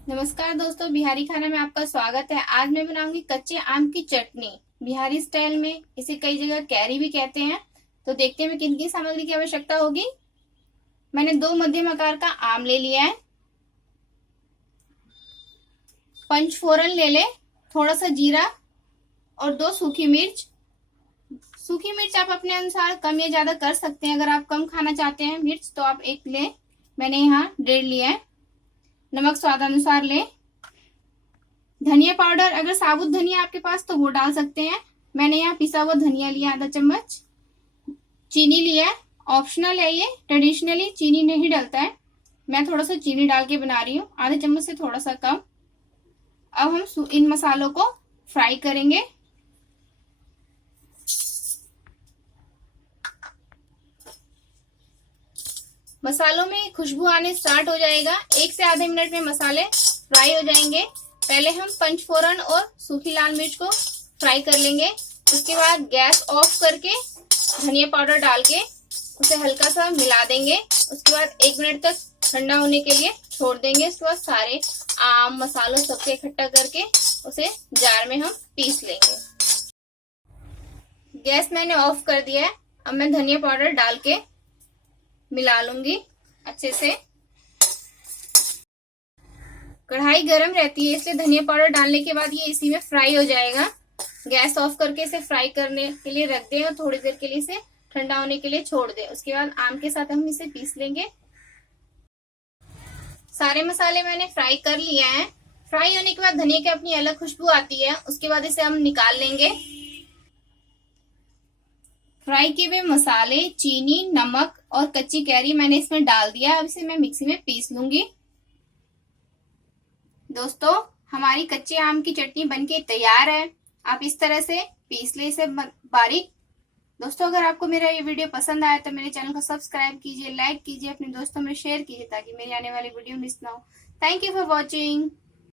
नमस्कार दोस्तों, बिहारी खाना में आपका स्वागत है। आज मैं बनाऊंगी कच्चे आम की चटनी बिहारी स्टाइल में। इसे कई जगह कैरी भी कहते हैं। तो देखते हैं किन किन सामग्री की आवश्यकता होगी। मैंने 2 मध्यम आकार का आम ले लिया है। पंचफोरन ले ले, थोड़ा सा जीरा और 2 सूखी मिर्च। सूखी मिर्च आप अपने अनुसार कम या ज्यादा कर सकते हैं। अगर आप कम खाना चाहते हैं मिर्च तो आप 1 ले। मैंने यहाँ 1.5 लिया है। नमक स्वाद अनुसार ले। धनिया पाउडर, अगर साबुत धनिया आपके पास तो वो डाल सकते हैं। मैंने यहाँ पिसा हुआ धनिया लिया आधा चम्मच। चीनी लिया है, ऑप्शनल है ये, ट्रेडिशनली चीनी नहीं डलता है। मैं थोड़ा सा चीनी डाल के बना रही हूँ, आधे चम्मच से थोड़ा सा कम। अब हम इन मसालों को फ्राई करेंगे। मसालों में खुशबू आने स्टार्ट हो जाएगा। 1 से आधे मिनट में मसाले फ्राई हो जाएंगे। पहले हम पंचफोरन और सूखी लाल मिर्च को फ्राई कर लेंगे। उसके बाद गैस ऑफ करके धनिया पाउडर डाल के उसे हल्का सा मिला देंगे। उसके बाद 1 मिनट तक ठंडा होने के लिए छोड़ देंगे। उसके बाद सारे आम मसालों सबसे इकट्ठा करके उसे जार में हम पीस लेंगे। गैस मैंने ऑफ कर दिया है। अब मैं धनिया पाउडर डाल के मिला लूंगी अच्छे से। कढ़ाई गरम रहती है इसलिए धनिया पाउडर डालने के बाद ये इसी में फ्राई हो जाएगा। गैस ऑफ करके इसे फ्राई करने के लिए रख दें और थोड़ी देर के लिए इसे ठंडा होने के लिए छोड़ दें। उसके बाद आम के साथ हम इसे पीस लेंगे। सारे मसाले मैंने फ्राई कर लिया है। फ्राई होने के बाद धनिया की अपनी अलग खुशबू आती है। उसके बाद इसे हम निकाल लेंगे। फ्राई किए हुए मसाले, चीनी, नमक और कच्ची कैरी मैंने इसमें डाल दिया। अब इसे मैं मिक्सी में पीस लूंगी। दोस्तों, हमारी कच्चे आम की चटनी बनके तैयार है। आप इस तरह से पीस ले इसे बारीक। दोस्तों, अगर आपको मेरा ये वीडियो पसंद आया तो मेरे चैनल को सब्सक्राइब कीजिए, लाइक कीजिए, अपने दोस्तों में शेयर कीजिए ताकि मेरी आने वाली वीडियो मिस ना हो। Thank you for watching.